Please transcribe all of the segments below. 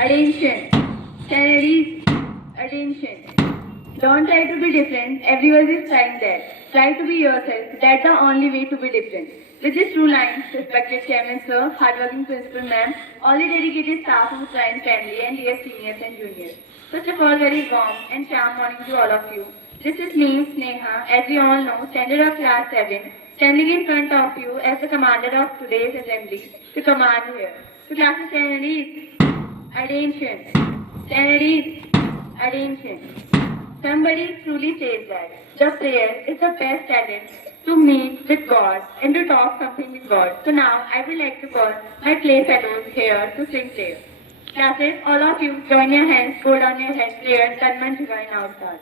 Attention. Candidates, attention. Don't try to be different. Everyone is trying that. Try to be yourself. That's the only way to be different. With these two lines, respected Chairman Sir, hardworking Principal Ma'am, all the dedicated staff of Science Family, and dear seniors and juniors. First of all, very warm and calm morning to all of you. This is me, Sneha, as we all know, standard of class 7, standing in front of you as the commander of today's assembly to command here. So classes candidates, attention. Candidates, attention. Somebody truly says that the prayer is the best talent to meet with God and to talk something with God. So now I would like to call my playfellows here to sing prayer. Classes, all of you join your hands, hold on your head, prayer, Tanman Jiva in our start.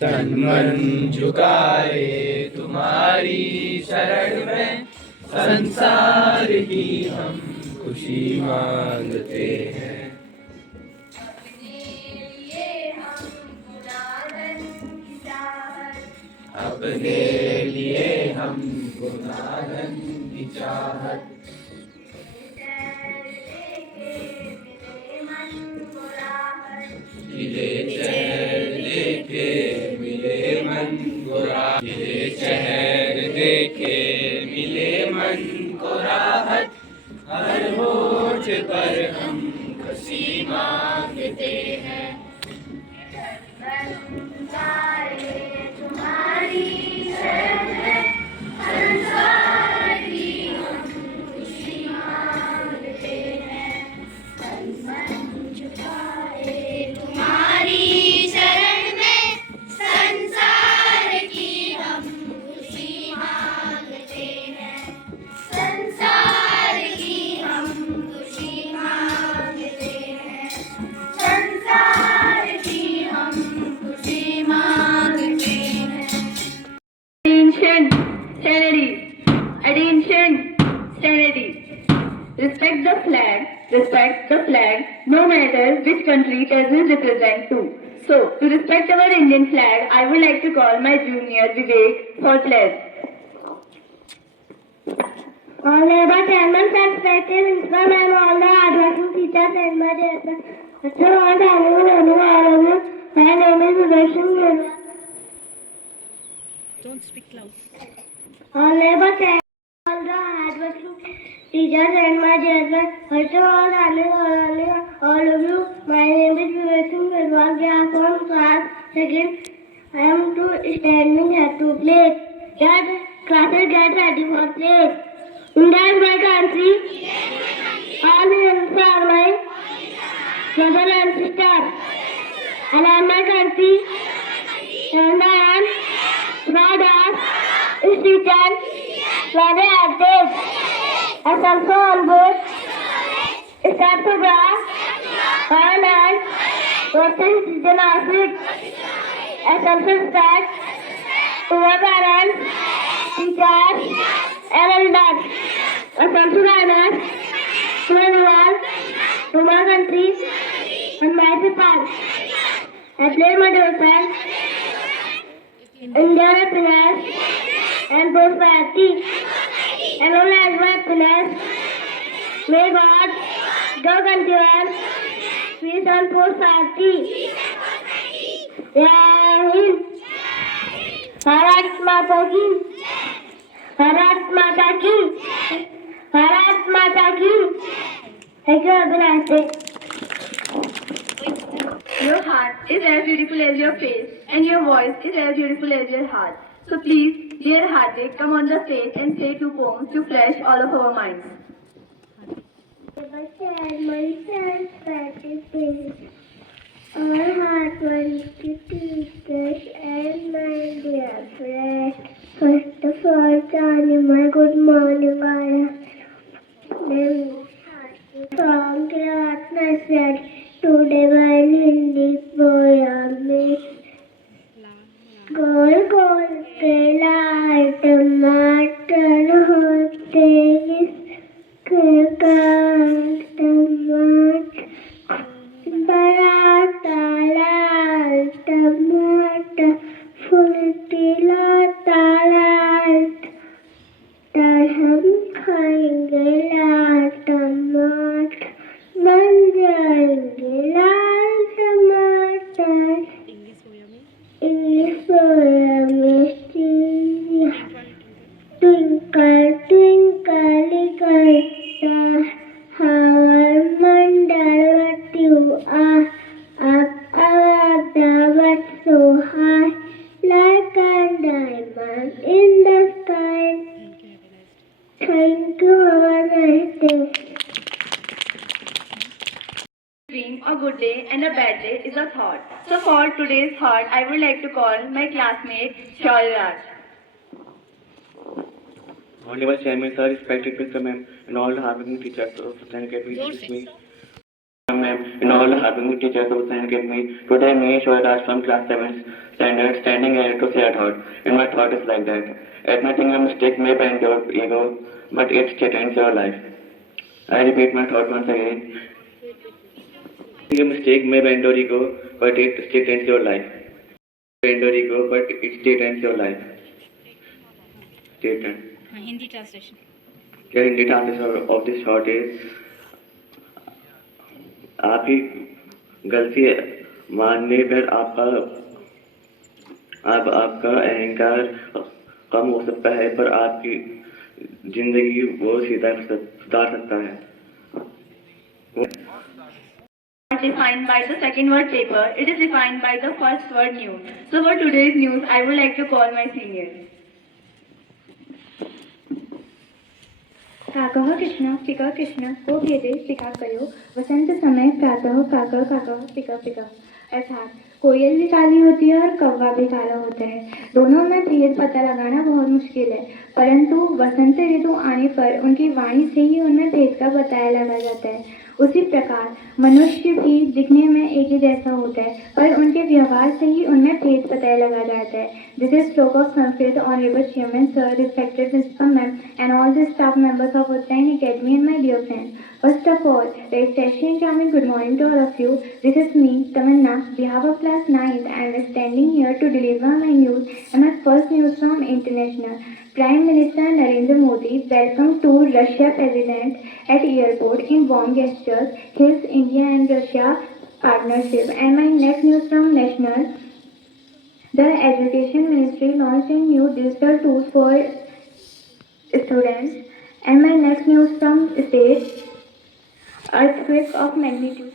तन मन झुकाए तुम्हारी शरण में, संसार की हम खुशी मांगते हैं। अपने लिए हम गुनाहन की चाहत, मिले चैन देखे मिले मन को राहत, मिले चैन देखे मिले मन को राहत, हर मोर्च पर हम खुशी मांगते हैं। always represent too. So, to respect our Indian flag, I would like to call my junior Vivek for pledge. Honorable Chairman, respected principal and all the hardworking teachers and my dear friends. After all the annual, my name is Sudarshan Gurva. Don't speak loud. Honorable Chairman, all the hardworking teachers and my dear friends. After all the annual, all of you, my name is Sudarshan Gurva. I am from class second. I am to standing here to play. Classes get ready for play. India is my country. All Indians are my brother and sister. I love my country. And I am proud of its teacher. Very active. As also on board. Start to graph. And working citizen outfit. As also start to our parents, teachers, and elders. As also guidance to everyone, to my country, and my people. I play my daughter, India happiness and prosperity, and all as my happiness. May God go continuous peace and prosperity. Jai Hind. Bharat Mata ki. Bharat Mata ki. Bharat Mata ki. Thank you, have a nice day. Your heart is as beautiful as your face, and your voice is as beautiful as your heart. So please, dear hearted, come on the stage and say two poems to flesh all of our minds. Our heart wants to teach us and my dear friends. First of all, Johnny, my good morning, from class my friend. Today my Hindi poem is गोल गोल के लाल टमाटर होते इसके काल टमाटर बड़ा लाल टमाटर फुलतीला लाल हम खाएंगे लाल टमाटर बन जाएंगे लाल टमाटर English poem is Twinkle, twinkle, little star, how I wonder what you are. Up above the world so high, like a diamond in the sky. Thank you, have a nice day. Dream, a good day and a bad day is a thought. So for today's thought, I would like to call my classmate Shauraj. Honorable Chairman, sir, respected principal ma'am, and all the hardworking teachers of St. Academy with me. Ma'am, and all the hardworking teachers of St. Academy. Today, me, Shauraj from class 7 standard, standing here to say a thought. And my thought is like that. Admitting a mistake may bend your ego, but it straightens your life. I repeat my thought once again. A mistake may bend your ego, but it straightens your life. Bend your ego, but it straightens your life. Straighten. Hindi translation. The Hindi translation of this thought is आप ही गलती मानने पर आपका अहंकार कम हो सकता है, पर आपकी जिंदगी वो सुधार सकता है. Defined by the second word paper, it is defined by the first word news. So for today's news, I would like to call my seniors. काकः कृष्ण पिकः कृष्ण को भेदे पिका कयो वसंत समय प्रातः काकः काकः पिकः पिकः. अर्थात कोयल भी काली होती है और कौवा भी काला होता है. दोनों में भेद पता लगाना बहुत मुश्किल है, परंतु वसंत ऋतु आने पर उनकी वाणी से ही उनमें भेद का बताया लगा जाता है. उसी प्रकार मनुष्य भी दिखने में एक ही जैसा होता है, पर उनके व्यवहार से ही उनमें भेद पता लगा जाता है. This is stroke of Sanskrit, Honorable Chairman, Sir, respected Principal Ma'am, and all the staff members of Uttarain Academy and my dear friends. First of all, very tasty and charming good morning to all of you. This is me, Tamanna, behalf of class 9, and is standing here to deliver my news and my first news from international. Prime Minister Narendra Modi welcomed to Russia President at airport in warm gestures, hails India and Russia partnership. And my next news from national, the Education Ministry launched a new digital tools for students. And my next news from state, earthquake of magnitude.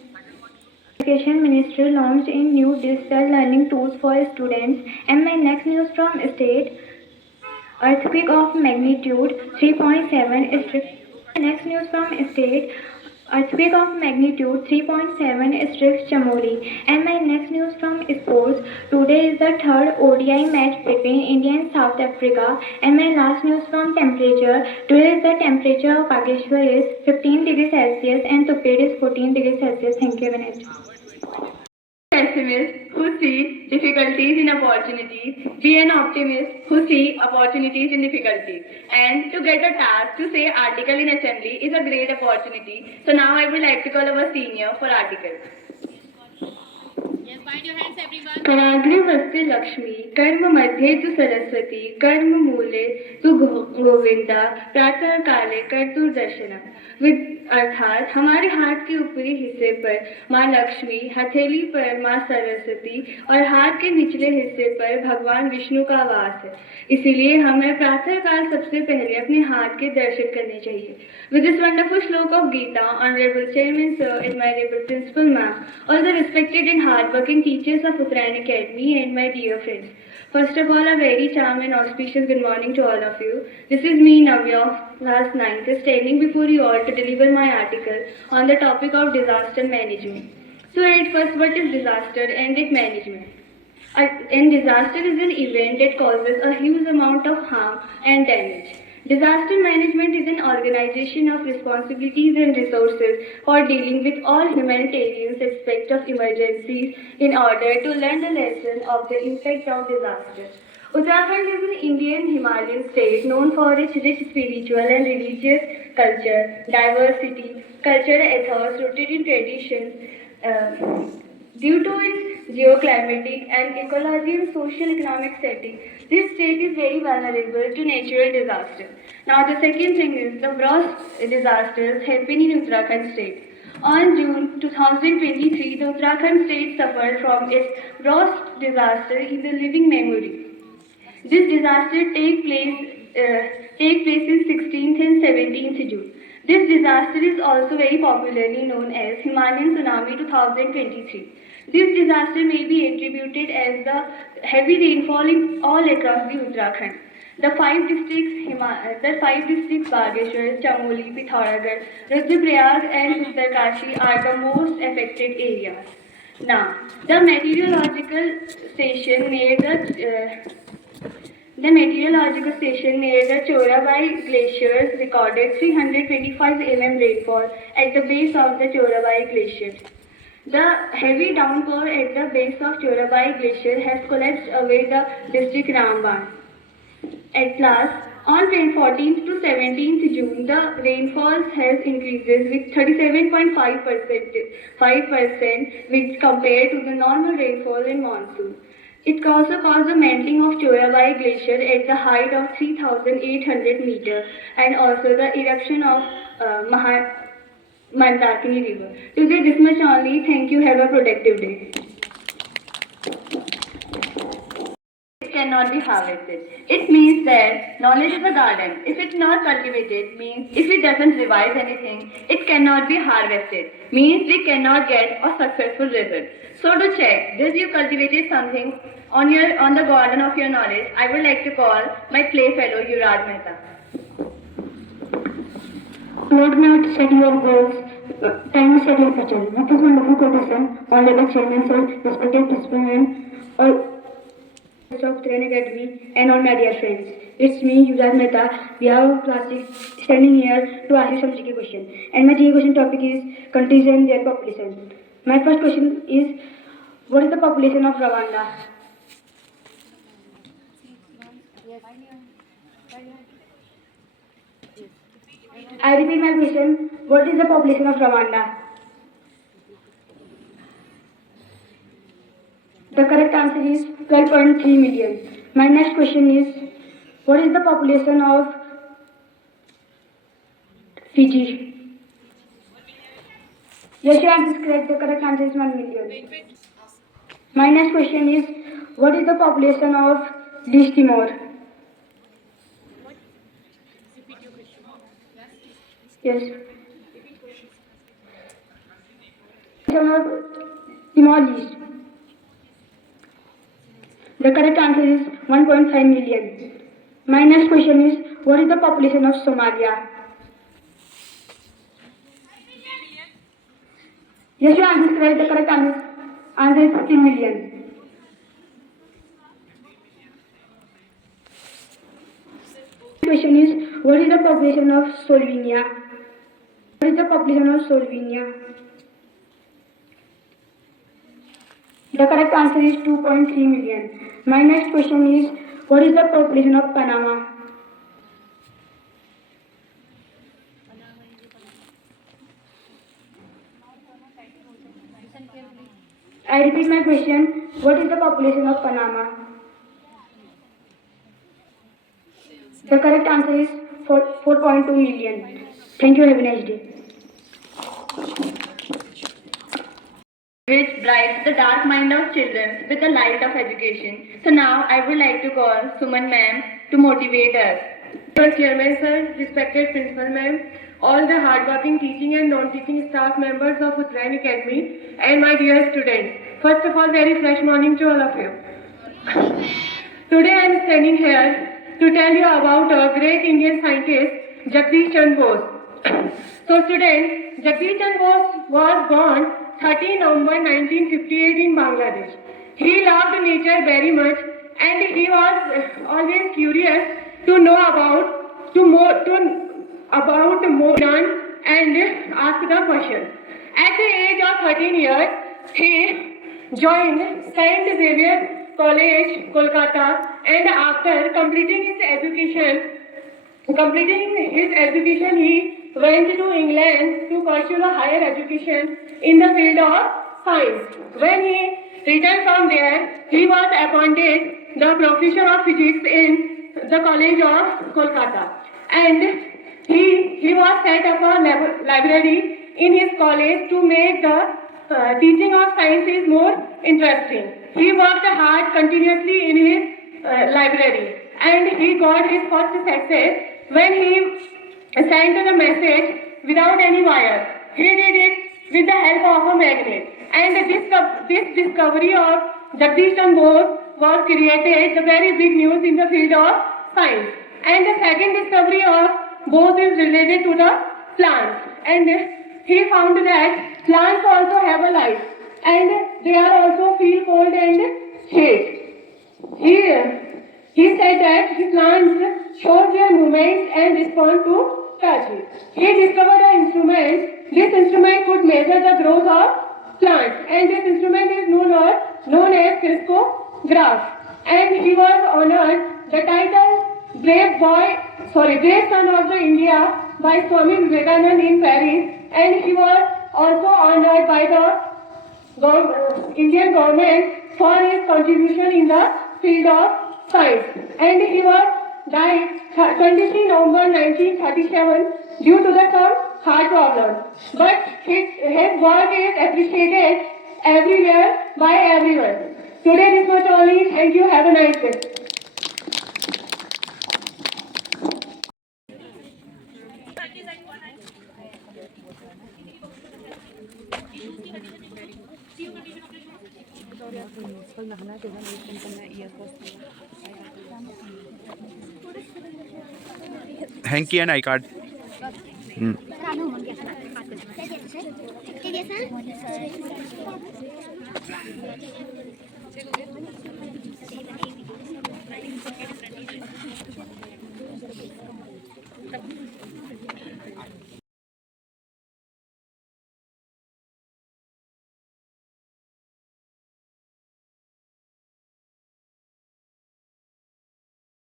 Education Ministry launched a new digital learning tools for students. And my next news from state, earthquake of magnitude 3.7 is next news from state, earthquake of magnitude 3.7 strikes Chamoli. And my next news from sports, today is the third ODI match between India and South Africa. And my last news from temperature, today is the temperature of Bageshwar is 15 degrees Celsius and Tupet is 14 degrees Celsius. Thank you very much. Pessimist who see difficulties in opportunities. Be an optimist who see opportunities in difficulties. And to get a task to say article in assembly is a great opportunity. So now I would like to call our senior for article. Yes, bind your hands, everyone. कराग्रे वस्ते लक्ष्मी कर्म मध्ये तु सरस्वती कर्म मूले तु गोविंदा प्रातः काले कर तु दर्शनम. अर्थात हमारे हाथ के ऊपरी हिस्से पर माँ लक्ष्मी, हथेली पर माँ सरस्वती और हाथ के निचले हिस्से पर भगवान विष्णु का वास है. इसीलिए हमें प्रातः काल सबसे पहले अपने हाथ के दर्शन करने चाहिए. With this wonderful श्लोक of Gita, Honorable Chairman Sir, Admirable Principal Ma'am, all the respected and hard-working teachers of Uttarayan Academy and my dear friends. First of all, a very charming and auspicious good morning to all of you. This is me, Navya, of class 9th, standing before you all to deliver my article on the topic of disaster management. So at first, what is disaster and its management? And disaster is an event that causes a huge amount of harm and damage. Disaster management is an organization of responsibilities and resources for dealing with all humanitarian aspects of emergencies in order to learn the lesson of the impact of disaster. Uttarakhand is an Indian Himalayan state known for its rich spiritual and religious culture, diversity, cultural ethos rooted in traditions. Due to its geoclimatic and ecology and social-economic setting, this state is very vulnerable to natural disasters. Now the second thing is the worst disasters happen in Uttarakhand state. On June 2023, the Uttarakhand state suffered from its worst disaster in the living memory. This disaster take place in 16th and 17th June. This disaster is also very popularly known as Himalayan Tsunami 2023. This disaster may be attributed as the heavy rainfall in all across the Uttarakhand. The five districts Bageshwar, Chamoli, Pithoragarh, Rudraprayag and Uttarkashi are the most affected areas. Now, the meteorological station near the Chorabai glaciers recorded 325 mm rainfall at the base of the Chorabai glacier. The heavy downpour at the base of Chorabai glacier has collapsed away the district Ramban. At last, on 14th to 17th June, the rainfall has increased with 37.5% which compared to the normal rainfall in monsoon. It also caused the melting of Chorabai glacier at the height of 3,800 meters and also the eruption of Mandakini river. Today this much only. Thank you. Have a productive day. It cannot be harvested. It means that knowledge is a garden. If it's not cultivated, means if it doesn't revive anything, it cannot be harvested. Means we cannot get a successful result. So to check, this you cultivated something on the garden of your knowledge, I would like to call my playfellow Yuvraj Mehta. Let me out set your goals. Time to set your future. With this wonderful quotation, Honorable Chairman Sir, respected Principal and all of Uttarayan Academy and all my dear friends. It's me, Yuvraj Mehta. We have classes standing here to ask you some GK question. And my GK question topic is countries and their population. My first question is, what is the population of Rwanda? I repeat my question. what is the population of Rwanda? The correct answer is 12.3 million. My next question is, what is the population of Fiji? Yes, your answer is correct. The correct answer is 1 million. My next question is, what is the population of East Timor? Yes. Timor East. The correct answer is 1.5 million. My next question is, what is the population of Somalia? Yes, your answer is correct. The correct answer is 50 million. Question is, what is the population of Slovenia? What is the population of Slovenia? The correct answer is 2.3 million. My next question is, what is the population of Panama? I repeat my question, what is the population of Panama? The correct answer is 4.2 million. Thank you, have a nice day. Which brights the dark mind of children with the light of education. So now I would like to call Suman ma'am to motivate us. Dear Chairman sir, respected Principal ma'am, all the hardworking teaching and non-teaching staff members of Uttarayan Academy, and my dear students. First of all, very fresh morning to all of you. Today I am standing here to tell you about a great Indian scientist, Jagdish Chandra Bose. So students, Jagdish Chandra Bose was born 13 November 1958 in Bangladesh. He loved nature very much and he was always curious to know about more and ask the question. At the age of 13 years, he joined Saint Xavier College, Kolkata, and after completing his education, he went to England to pursue a higher education in the field of science. When he returned from there, he was appointed the professor of physics in the College of Kolkata, and he was set up a library in his college to make the teaching of sciences more interesting. He worked hard continuously in his library, and he got his first success when he sent the message without any wire. He did it with the help of a magnet. And this discovery of Jagdish Chandra Bose was created the very big news in the field of science. And the second discovery of Bose is related to the plants. And he found that plants also have a life. And they are also feel cold and shade. He said that the plants show their movements and respond to touch. He discovered an instrument. This instrument could measure the growth of plants, and this instrument is known as crystallograph. And he was honored the title Brave Son of the India by Swami Vivekananda in Paris, and he was also honored by the Indian government for his contribution in the field of science. And he was died 23 November 1937 due to some heart problems. But his work is appreciated everywhere by everyone. Today this much only. Thank you. Have a nice day. hanky and iCard. ठीक है sir